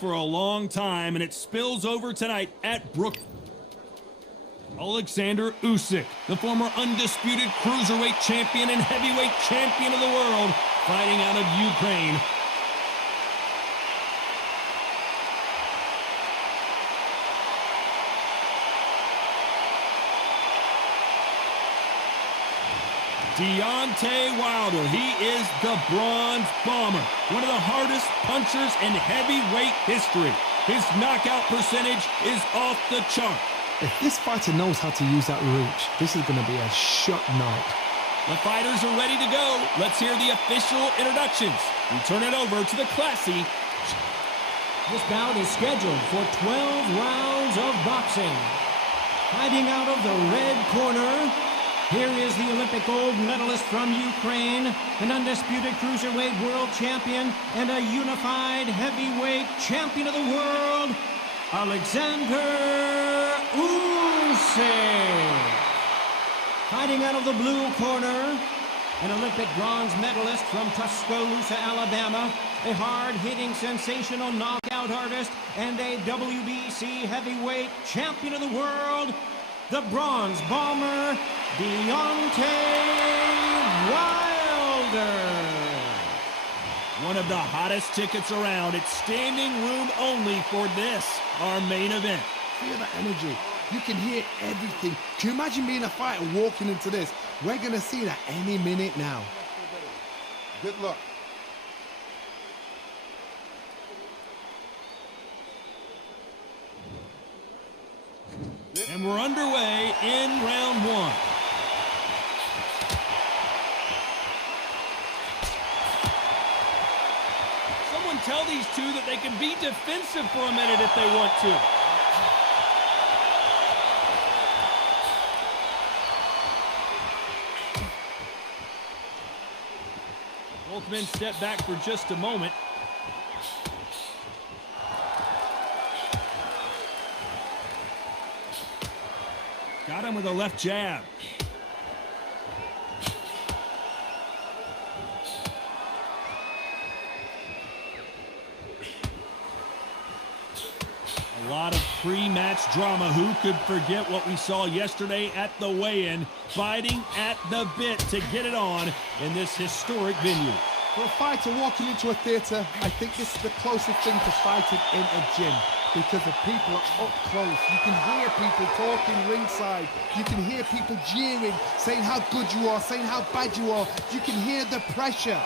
for a long time, and it spills over tonight at Oleksandr Usyk, the former undisputed cruiserweight champion and heavyweight champion of the world, fighting out of Ukraine. Deontay Wilder, he is the Bronze Bomber, one of the hardest punchers in heavyweight history. His knockout percentage is off the chart. If this fighter knows how to use that reach, this is going to be a shot night. The fighters are ready to go. Let's hear the official introductions. We turn it over to the classy. This bout is scheduled for 12 rounds of boxing. Fighting out of the red corner, here is the Olympic gold medalist from Ukraine, an undisputed cruiserweight world champion, and a unified heavyweight champion of the world, Oleksandr Usyk. Fighting out of the blue corner, an Olympic bronze medalist from Tuscaloosa, Alabama, a hard-hitting, sensational knockout artist, and a WBC heavyweight champion of the world, the Bronze Bomber, Deontay Wilder. One of the hottest tickets around. It's standing room only for this, our main event. Feel that energy. You can hear everything. Can you imagine being a fighter walking into this? We're going to see that any minute now. Good luck. And we're underway in round one. Someone tell these two that they can be defensive for a minute if they want to. Both men step back for just a moment. Got him with a left jab. A lot of pre-match drama. Who could forget what we saw yesterday at the weigh-in? Fighting at the bit to get it on in this historic venue. For a fighter walking into a theatre, I think this is the closest thing to fighting in a gym. Because the people are up close. You can hear people talking ringside. You can hear people jeering, saying how good you are, saying how bad you are. You can hear the pressure,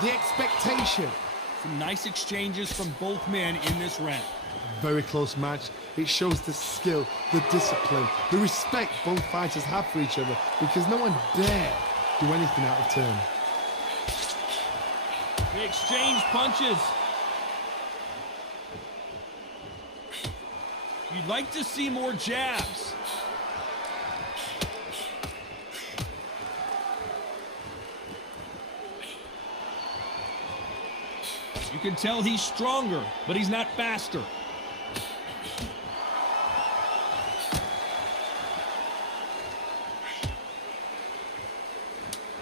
the expectation. Some nice exchanges from both men in this round. Very close match. It shows the skill, the discipline, the respect both fighters have for each other, because no one dare do anything out of turn. They exchange punches. You'd like to see more jabs. You can tell he's stronger, but he's not faster.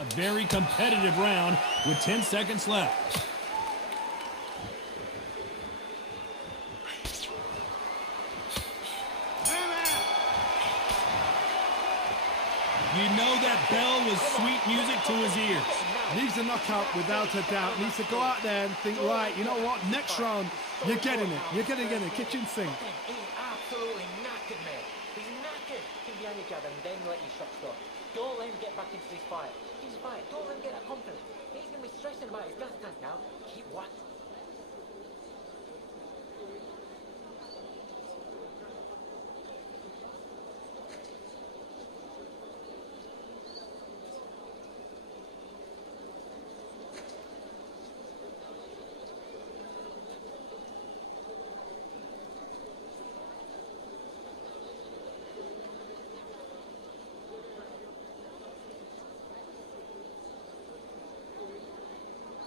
A very competitive round with 10 seconds left. You know that bell was sweet music to his ears. Needs a knockout without a doubt. Needs to go out there and think, right, you know what, next round, you're getting it. You're going to get a kitchen sink. He's absolutely knackered, mate. He's knackered. Keep behind your jab and then let your shots go. Don't let him get back into this fight. He's fight. Don't let him get that confidence. He's going to be stressing about his gas tank now. Keep what?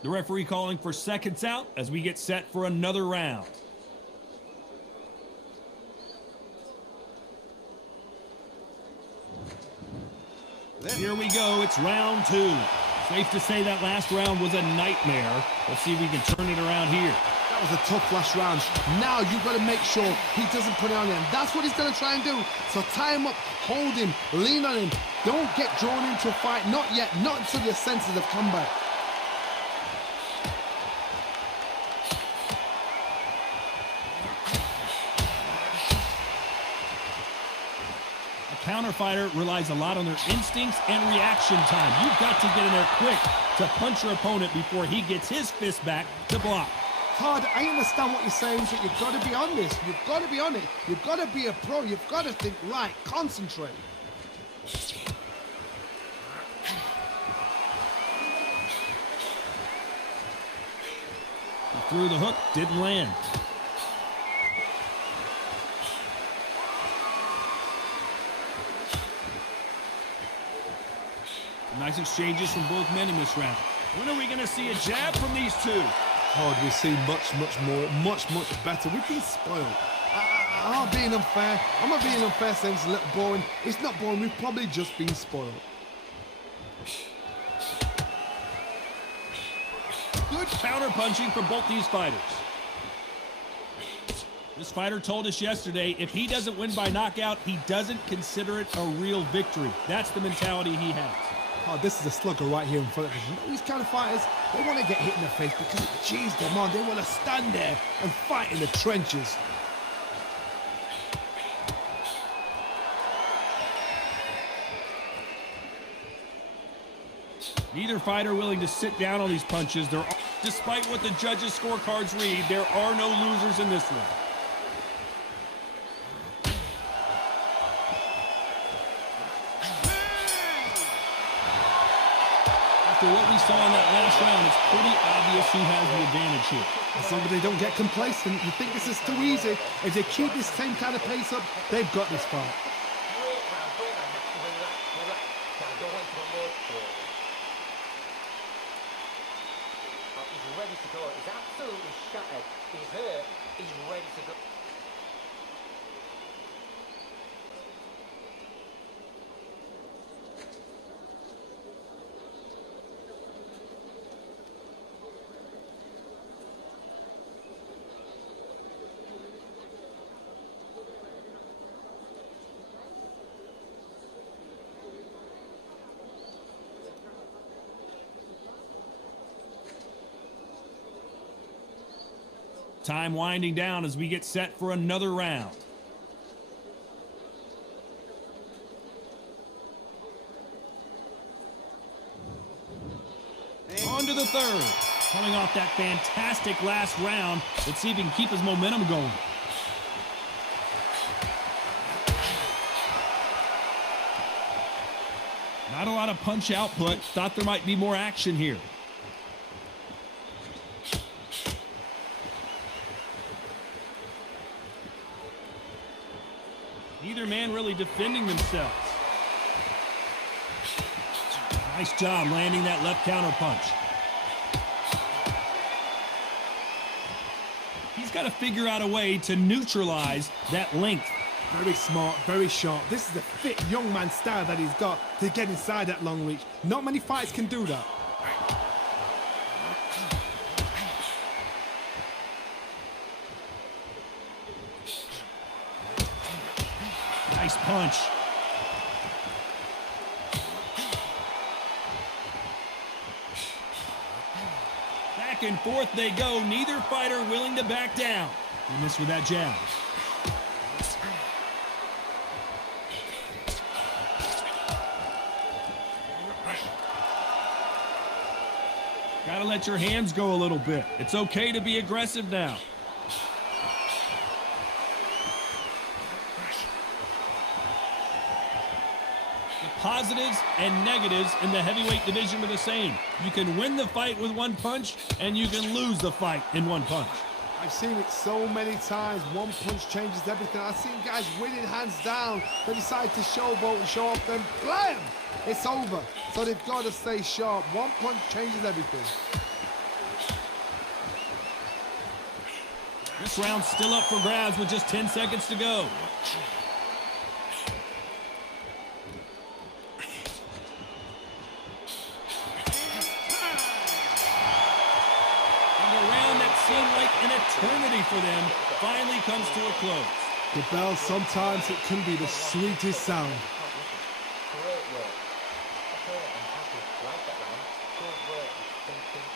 The referee calling for seconds out as we get set for another round. Here we go, it's round two. Safe to say that last round was a nightmare. Let's see if we can turn it around here. That was a tough last round. Now you've got to make sure he doesn't put it on him. That's what he's going to try and do. So tie him up, hold him, lean on him. Don't get drawn into a fight. Not yet. Not until your senses have come back. Counter fighter relies a lot on their instincts and reaction time. You've got to get in there quick to punch your opponent before he gets his fist back to block. Hard, I understand what you're saying, but you've got to be on this. You've got to be on it. You've got to be a pro. You've got to think right. Concentrate. He threw the hook, didn't land. Nice exchanges from both men in this round. When are we going to see a jab from these two? Hard, we see much more, much better. We've been spoiled. I'm not being unfair. I'm not being unfair saying it's a little boring. It's not boring. We've probably just been spoiled. Good counter punching from both these fighters. This fighter told us yesterday, if he doesn't win by knockout, he doesn't consider it a real victory. That's the mentality he has. Oh, this is a slugger right here in front of us. You know, these kind of fighters, they want to get hit in the face because it cheers them on. They want to stand there and fight in the trenches. Neither fighter willing to sit down on these punches. Despite what the judges' scorecards read, there are no losers in this one. After what we saw in that last round, it's pretty obvious who has the advantage here. As long as they don't get complacent, you think this is too easy. If they keep this same kind of pace up, they've got this fight. Great round, relax. Now, don't wait for more sport. He's ready to go. He's absolutely shattered. He's hurt. He's ready to go. Time winding down as we get set for another round. On to the third. Coming off that fantastic last round, let's see if he can keep his momentum going. Not a lot of punch output. Thought there might be more action here. Neither man really defending themselves. Nice job landing that left counter punch. He's got to figure out a way to neutralize that length. Very smart, very sharp. This is the fit young man style that he's got to get inside that long reach. Not many fighters can do that. Nice punch. Back and forth they go. Neither fighter willing to back down. He missed with that jab. Gotta let your hands go a little bit. It's okay to be aggressive now. Positives and negatives in the heavyweight division are the same. You can win the fight with one punch, and you can lose the fight in one punch. I've seen it so many times. One punch changes everything. I've seen guys winning hands down. They decide to showboat and show off them. Blam! It's over. So they've got to stay sharp. One punch changes everything. This round's still up for grabs with just 10 seconds to go. for them finally comes to a close. The bell, sometimes it can be the sweetest sound. Great work. Okay, I'm happy. Like that round. Good work. Thinking.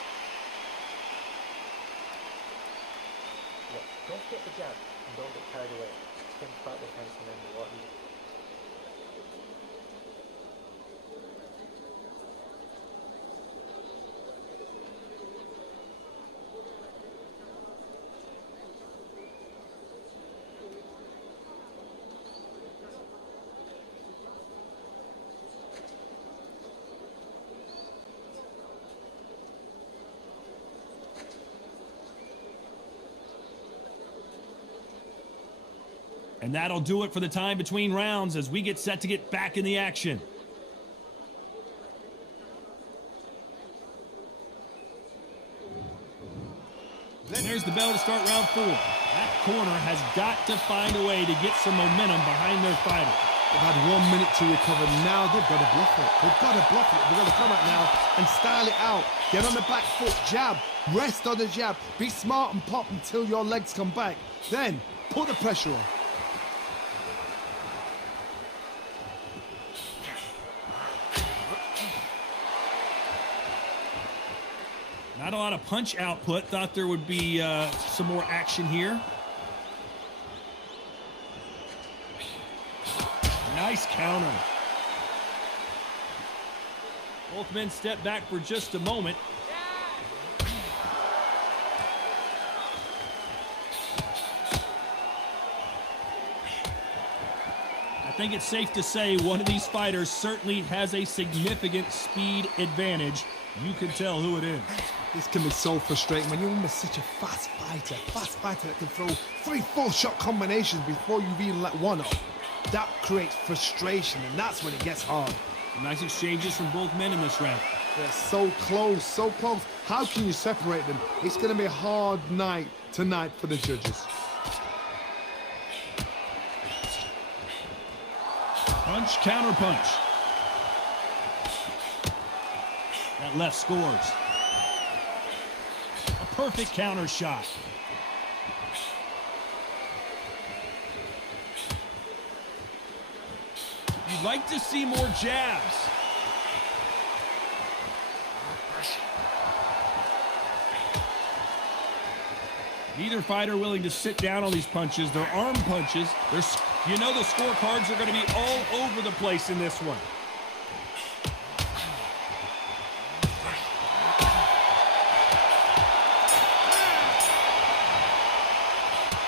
Look, don't get the jab and don't get carried away. Think about the defense and remember what you do. And that'll do it for the time between rounds as we get set to get back in the action. And there's the bell to start round 4. That corner has got to find a way to get some momentum behind their fighter. They've had 1 minute to recover. Now they've got to bluff it. They've got to bluff it. They've got to come out now and style it out. Get on the back foot, jab. Rest on the jab. Be smart and pop until your legs come back. Then put the pressure on. Not a lot of punch output. Thought there would be some more action here. Nice counter. Both men step back for just a moment. I think it's safe to say one of these fighters certainly has a significant speed advantage. You can tell who it is. This can be so frustrating when you're in such a fast fighter that can throw 3-4 shot combinations before you've even let one up. That creates frustration, and that's when it gets hard. Nice exchanges from both men in this round. They're so close, so close. How can you separate them? It's going to be a hard night tonight for the judges. Punch, counter punch. That left scores. A perfect counter shot. You'd like to see more jabs. Neither fighter willing to sit down on these punches. They're arm punches. You know the scorecards are going to be all over the place in this one.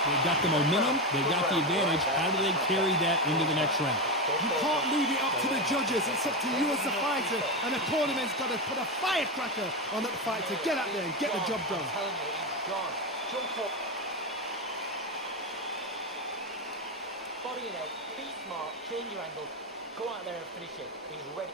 They've got the momentum. They've got the advantage. How do they carry that into the next round? You can't leave it up to the judges. It's up to you as the fighter. And the opponent's got to put a firecracker on that fight to get out there and get the job done. I'm telling you, he's gone. Jump up. Body and head. Be smart. Change your angle. Go out there and finish it. He's ready.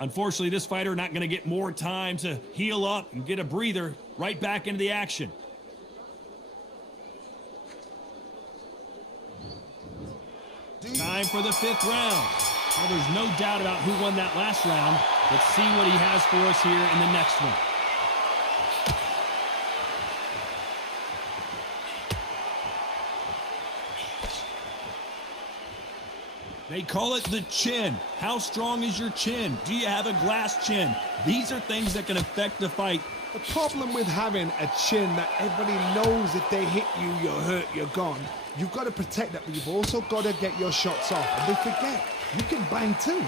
Unfortunately, this fighter not going to get more time to heal up and get a breather. Right back into the action. Time for the 5th round. Well, there's no doubt about who won that last round. Let's see what he has for us here in the next one. They call it the chin. How strong is your chin? Do you have a glass chin? These are things that can affect the fight. The problem with having a chin that everybody knows if they hit you, you're hurt, you're gone. You've got to protect that, but you've also got to get your shots off. And they forget, you can bang too.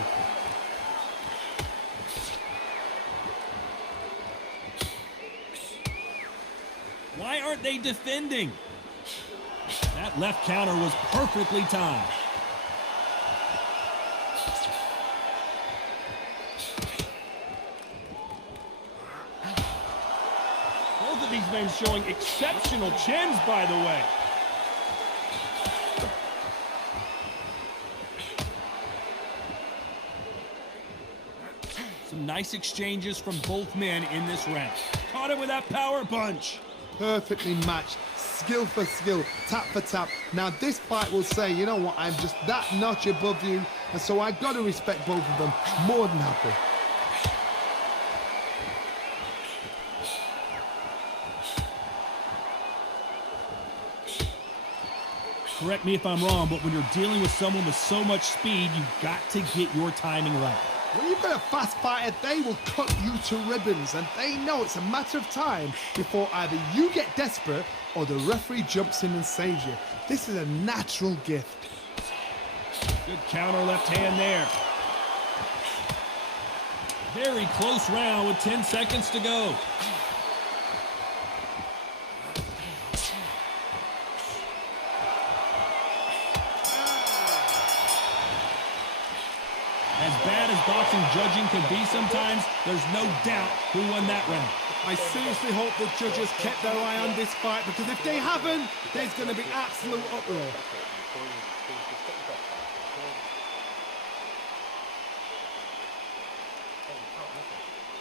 Why aren't they defending? That left counter was perfectly timed. Both of these men showing exceptional chins, by the way. Some nice exchanges from both men in this round. Caught him with that power punch. Perfectly matched, skill for skill, tap for tap. Now this fight will say, you know what, I'm just that notch above you, and so I've got to respect both of them. More than happy. Correct me if I'm wrong, but when you're dealing with someone with so much speed, you've got to get your timing right. When you've got a fast fighter, they will cut you to ribbons, and they know it's a matter of time before either you get desperate or the referee jumps in and saves you. This is a natural gift. Good counter left hand there. Very close round with 10 seconds to go. As bad as boxing judging can be sometimes, there's no doubt who won that round. I seriously hope the judges kept their eye on this fight, because if they haven't, there's going to be absolute uproar.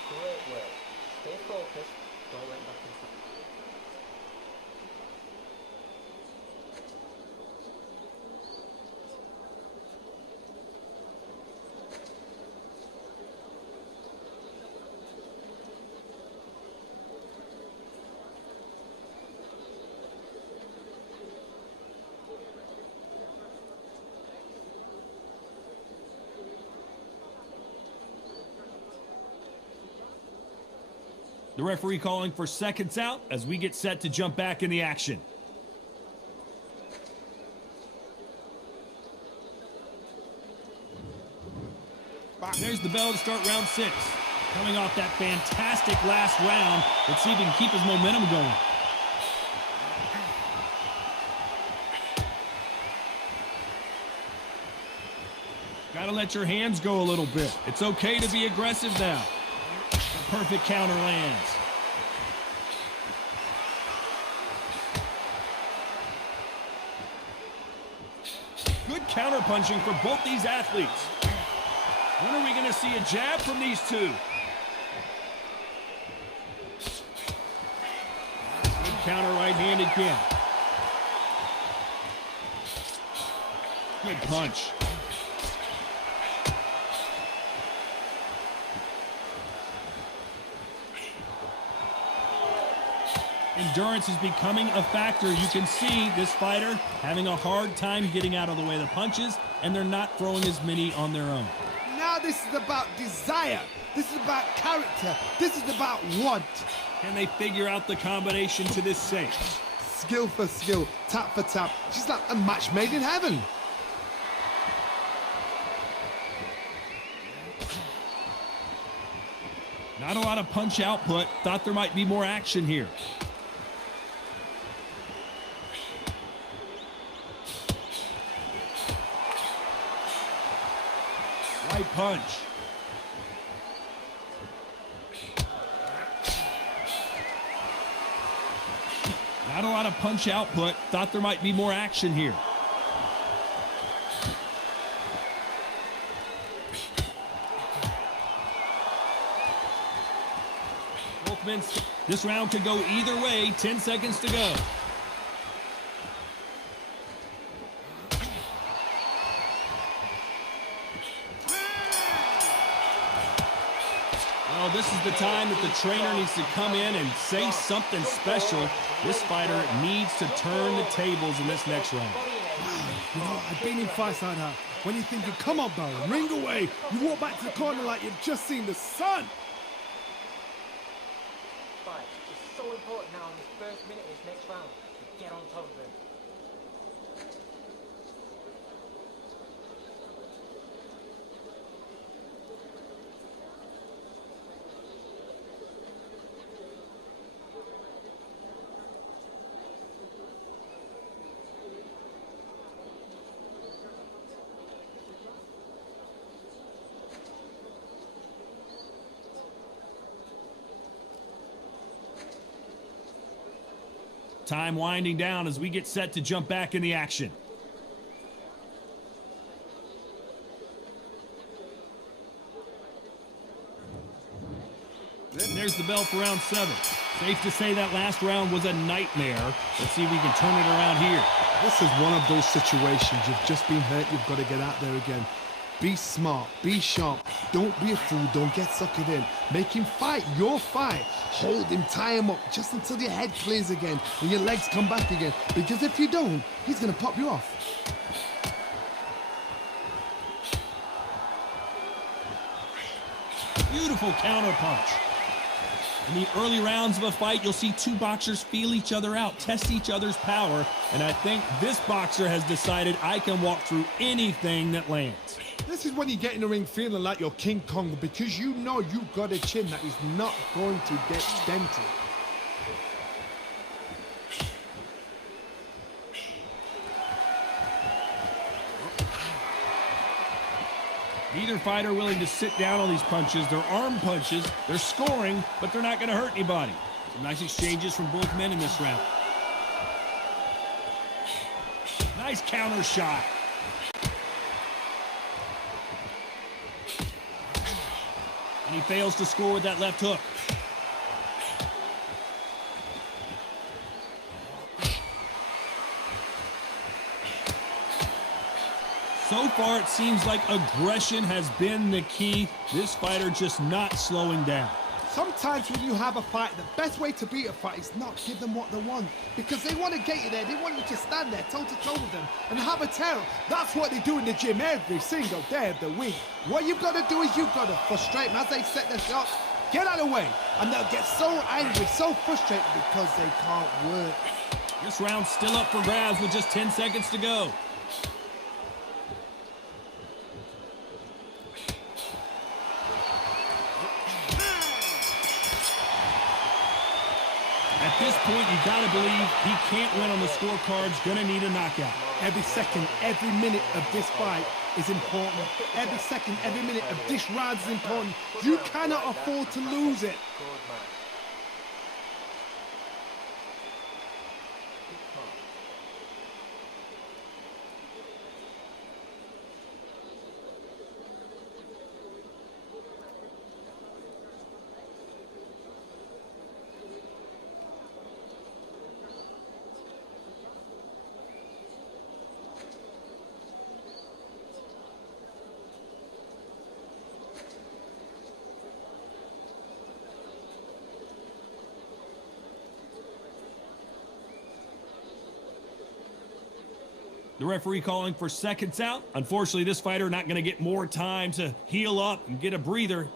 Great work. Stay focused. Don't let back into it. The referee calling for seconds out as we get set to jump back in the action. There's the bell to start round 6. Coming off that fantastic last round, let's see if he can keep his momentum going. Gotta let your hands go a little bit. It's okay to be aggressive now. The perfect counter lands. Good counter punching for both these athletes. When are we going to see a jab from these two? Good counter right hand again. Good punch. Endurance is becoming a factor. You can see this fighter having a hard time getting out of the way of the punches, and they're not throwing as many on their own. Now this is about desire. This is about character. This is about want. Can they figure out the combination to this save? Skill for skill, tap for tap. She's like a match made in heaven. Not a lot of punch output. Thought there might be more action here. Right punch. Not a lot of punch output. Thought there might be more action here. Both men. This round could go either way. 10 seconds to go. Well, this is the time that the trainer needs to come in and say something special. This fighter needs to turn the tables in this next round. You know, I've been in fights like that. When you're thinking, come on, Baron, ring away. You walk back to the corner like you've just seen the sun. Fight. It's so important now in this first minute of this next round to get on top of him. Time winding down as we get set to jump back in the action. And there's the bell for round 7. Safe to say that last round was a nightmare. Let's see if we can turn it around here. This is one of those situations. You've just been hurt. You've got to get out there again. Be smart. Be sharp. Don't be a fool. Don't get suckered in. Make him fight your fight. Hold him. Tie him up just until your head clears again and your legs come back again. Because if you don't, he's going to pop you off. Beautiful counter punch. In the early rounds of a fight, you'll see two boxers feel each other out, test each other's power, and I think this boxer has decided I can walk through anything that lands. This is when you get in the ring feeling like you're King Kong because you know you've got a chin that is not going to get dented. Neither fighter willing to sit down on these punches. They're arm punches. They're scoring, but they're not going to hurt anybody. Some nice exchanges from both men in this round. Nice counter shot. And he fails to score with that left hook. So far, it seems like aggression has been the key. This fighter just not slowing down. Sometimes when you have a fight, the best way to beat a fight is not give them what they want. Because they want to get you there. They want you to stand there toe-to-toe with them and have a terror. That's what they do in the gym every single day of the week. What you've got to do is you've got to frustrate them as they set their shots. Get out of the way. And they'll get so angry, so frustrated because they can't work. This round's still up for grabs with just 10 seconds to go. At this point, you gotta believe he can't win on the scorecards, gonna need a knockout. Every second, every minute of this fight is important. Every second, every minute of this round is important. You cannot afford to lose it. The referee calling for seconds out. Unfortunately, this fighter not going to get more time to heal up and get a breather.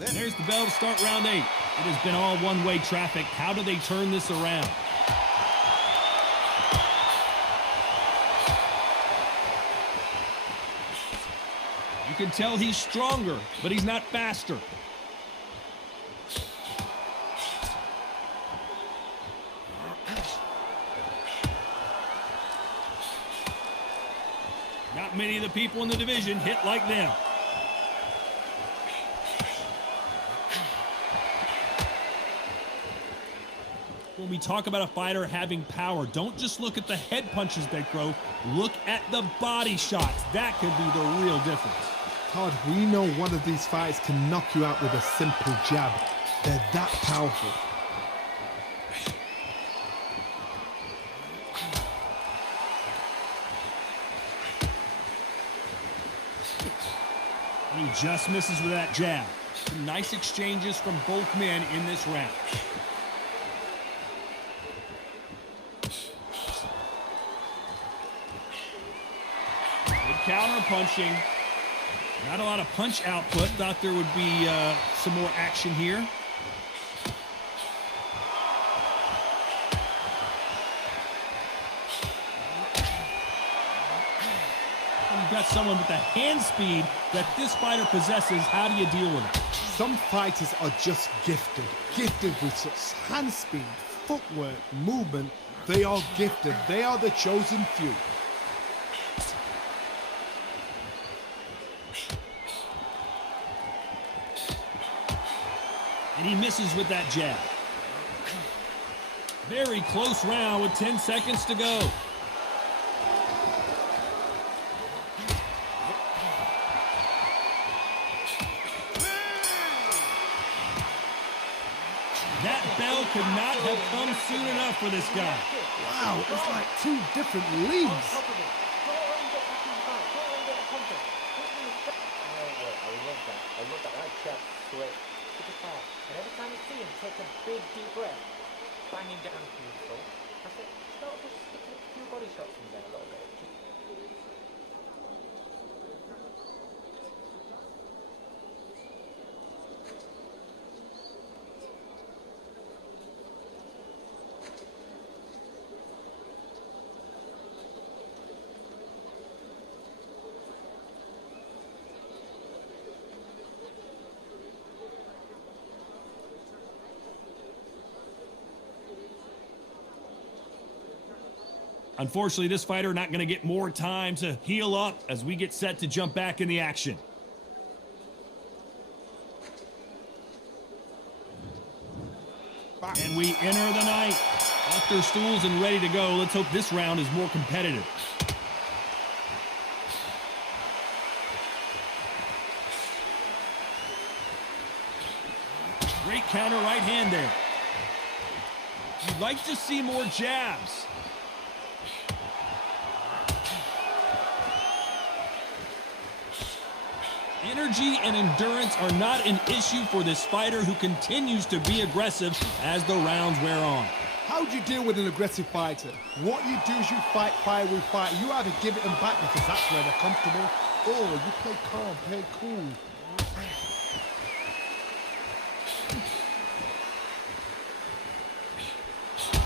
And there's the bell to start round 8. It has been all one-way traffic. How do they turn this around? You can tell he's stronger, but he's not faster. Not many of the people in the division hit like them. When we talk about a fighter having power, don't just look at the head punches they throw. Look at the body shots. That could be the real difference. Todd, we know one of these fighters can knock you out with a simple jab. They're that powerful. And he just misses with that jab. Some nice exchanges from both men in this round. Good counter punching. Not a lot of punch output. Thought there would be some more action here. You've got someone with the hand speed that this fighter possesses. How do you deal with it? Some fighters are just gifted. Gifted with such hand speed, footwork, movement. They are gifted. They are the chosen few. And he misses with that jab. Very close round with 10 seconds to go. could not have come soon enough for this guy. Wow, it's like two different leagues. Don't let him get back in the fight. Don't let him get that confidence. I love that. I love that. That chest switch. Super fast. And every time you see him take a big deep breath, bang him down beautiful. That's it. Start just sticking a few body shots in there a little bit. Unfortunately, this fighter not going to get more time to heal up as we get set to jump back in the action. And we enter the night. Off their stools and ready to go. Let's hope this round is more competitive. Great counter right hand there. You'd like to see more jabs. Energy and endurance are not an issue for this fighter who continues to be aggressive as the rounds wear on. How do you deal with an aggressive fighter? What you do is you fight fire with fire. You either give it them back because that's where they're comfortable, or you play calm, play cool.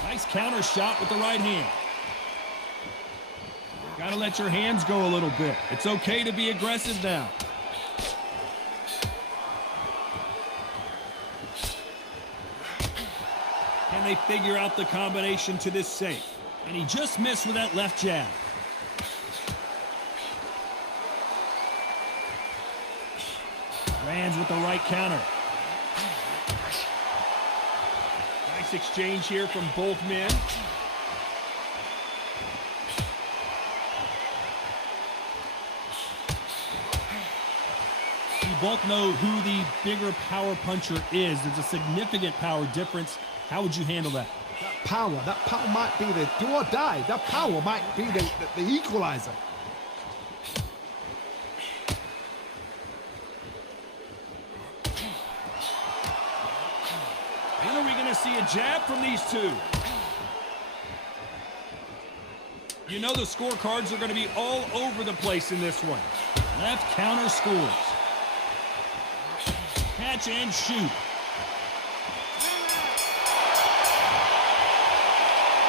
Nice counter shot with the right hand. Gotta let your hands go a little bit. It's okay to be aggressive now. Can they figure out the combination to this safe? And he just missed with that left jab. Lands with the right counter. Nice exchange here from both men. We both know who the bigger power puncher is. There's a significant power difference. How would you handle that? That power might be the do or die. That power might be the equalizer. When are we going to see a jab from these two? You know the scorecards are going to be all over the place in this one. Left counter scores. Catch and shoot.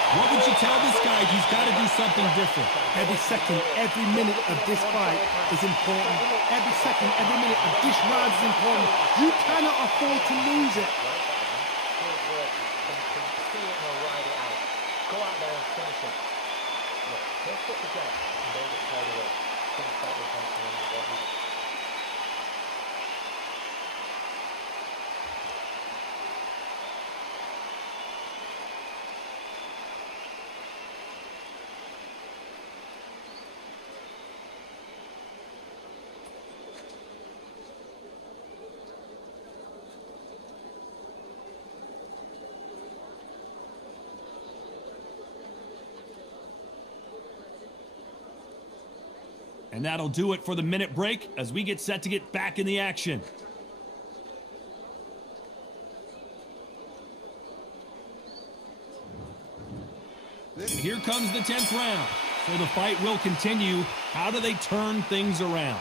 What would you tell this guy? He's got to do something different. Every second, every minute of this fight is important. Every second, every minute of this round is important. You cannot afford to lose it. See it and ride it out. Go out there and finish it. Look, don't put the jab and don't get carried away. Don't fight with something in the body. And that'll do it for the minute break as we get set to get back in the action. And here comes the 10th round. So the fight will continue. How do they turn things around?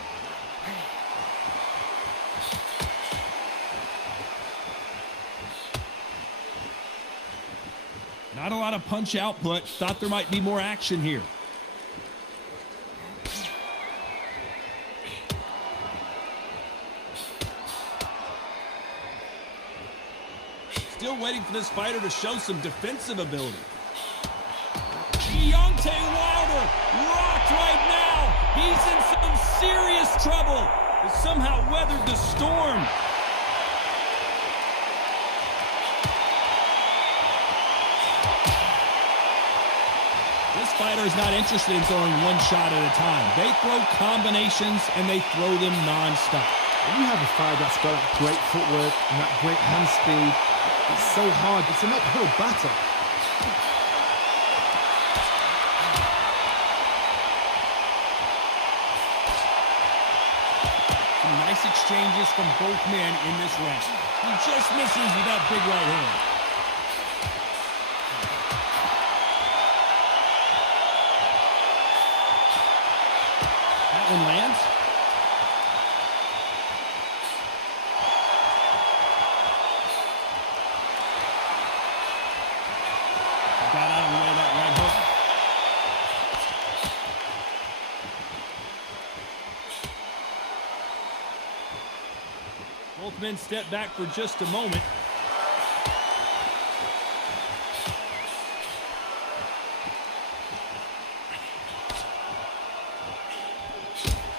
Not a lot of punch output. Thought there might be more action here. Still waiting for this fighter to show some defensive ability. Deontay Wilder rocked right now. He's in some serious trouble. But somehow weathered the storm. This fighter is not interested in throwing one shot at a time. They throw combinations and they throw them non-stop. When you have a fighter that's got that great footwork and that great hand speed, It's so hard. It's an uphill battle. Some nice exchanges from both men in this round. He just misses with that big right hand. That one lands. Got out of the way of that right hook. Both men step back for just a moment.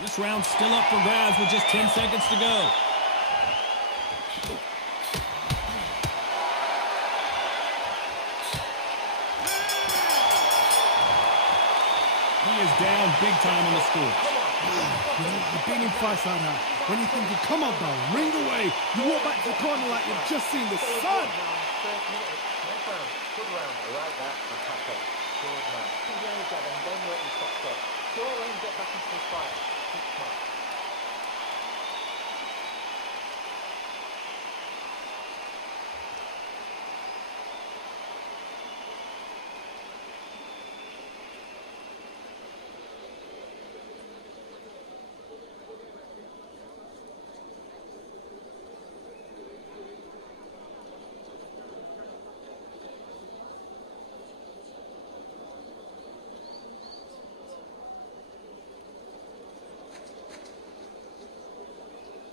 This round's still up for grabs with just 10 seconds to go. He is down big time on the score. You've been in fights like that. When you're thinking, come on, bro, ring away. You walk back to the corner like you've just seen the sun. Good round. I like that. Fantastic. Good man. Keep behind each other and then let him stop. Don't let him get back into this fight. Keep smart.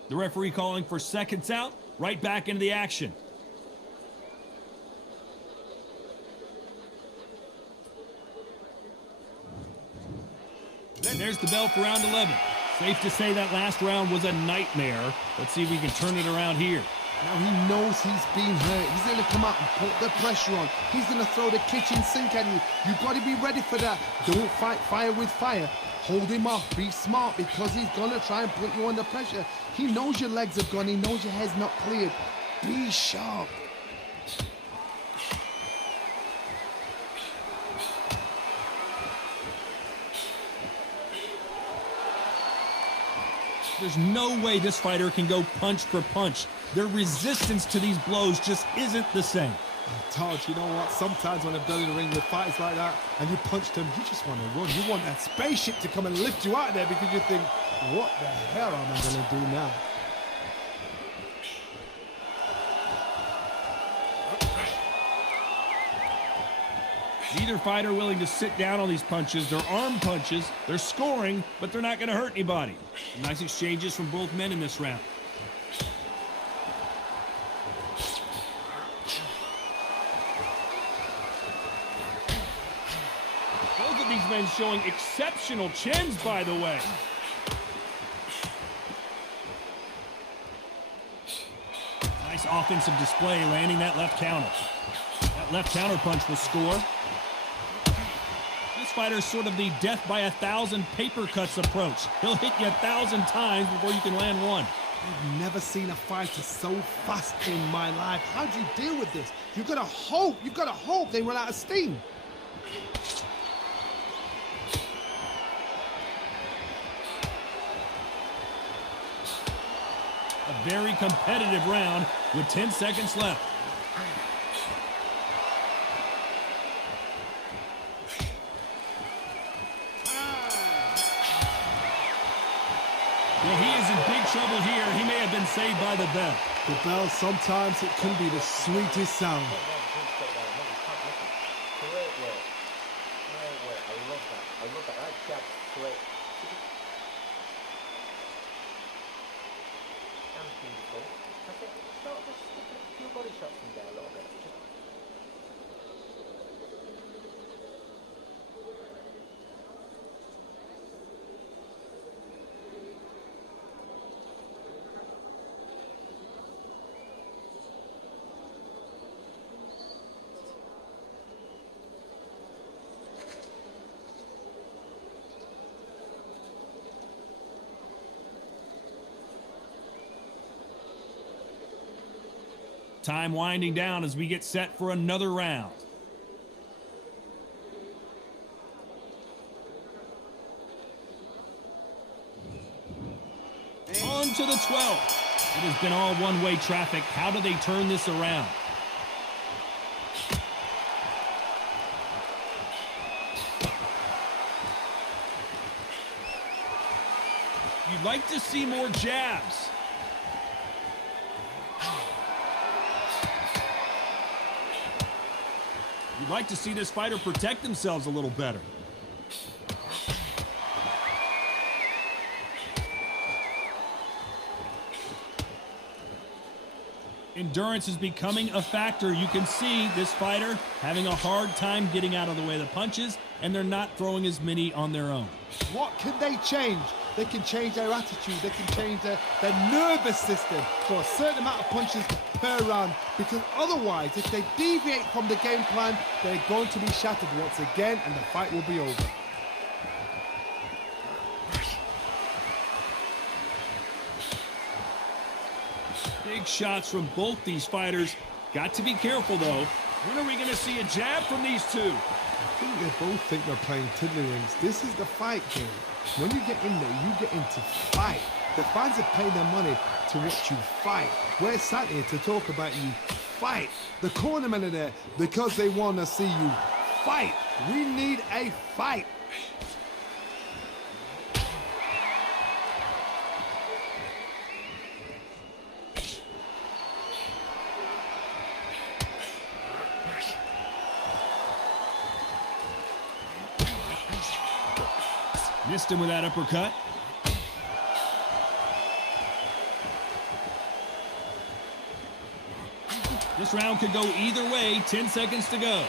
The referee calling for seconds out, right back into the action. And there's the bell for round 11. Safe to say that last round was a nightmare. Let's see if we can turn it around here. Now he knows he's been hurt. He's going to come out and put the pressure on. He's going to throw the kitchen sink at you. You've got to be ready for that. Don't fight fire with fire. Hold him off. Be smart because he's going to try and put you under pressure. He knows your legs have gone. He knows your head's not cleared. Be sharp. There's no way this fighter can go punch for punch. Their resistance to these blows just isn't the same. Taj, you know what? Sometimes when I've done in the ring with fighters like that and you punch them, you just want to run. You want that spaceship to come and lift you out of there because you think, what the hell am I going to do now? Neither fighter willing to sit down on these punches. They're arm punches. They're scoring, but they're not going to hurt anybody. Nice exchanges from both men in this round. Both of these men showing exceptional chins, by the way. Nice offensive display, landing that left counter. That left counter punch will score. This fighter is sort of the death by 1,000 paper cuts approach. He'll hit you 1,000 times before you can land one. I've never seen a fighter so fast in my life. How do you deal with this? You've got to hope they run out of steam. A very competitive round with 10 seconds left. Well, he is in big trouble here. He may have been saved by the bell. The bell, sometimes it can be the sweetest sound. Great work. Great work. I love that. I love that. That jab's great. Sounds beautiful. That's it. Start just sticking a few body shots in there a little bit. Just Time winding down as we get set for another round. On to the 12th. It has been all one-way traffic. How do they turn this around? You'd like to see more jabs. You'd like to see this fighter protect themselves a little better. Endurance is becoming a factor. You can see this fighter having a hard time getting out of the way of the punches, and they're not throwing as many on their own. What can they change? They can change their attitude. They can change their nervous system for a certain amount of punches per round, because otherwise, if they deviate from the game plan, they're going to be shattered once again, and the fight will be over. Big shots from both these fighters. Got to be careful, though. When are we going to see a jab from these two? I think they both think they're playing tiddlywinks. This is the fight game. When you get in there, you get in to fight. The fans are paying their money to watch you fight. We're sat here to talk about you fight. The cornermen are there because they want to see you fight. We need a fight. Missed him with that uppercut. This round could go either way. 10 seconds to go.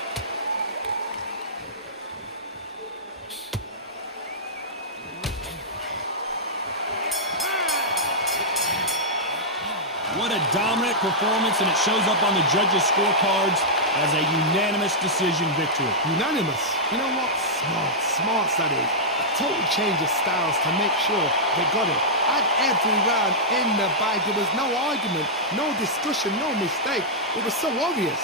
What a dominant performance, and it shows up on the judges' scorecards as a unanimous decision victory. Unanimous. You know what? Smart that is. A total change of styles to make sure they got it. At every round in the bag, there was no argument, no discussion, no mistake. It was so obvious.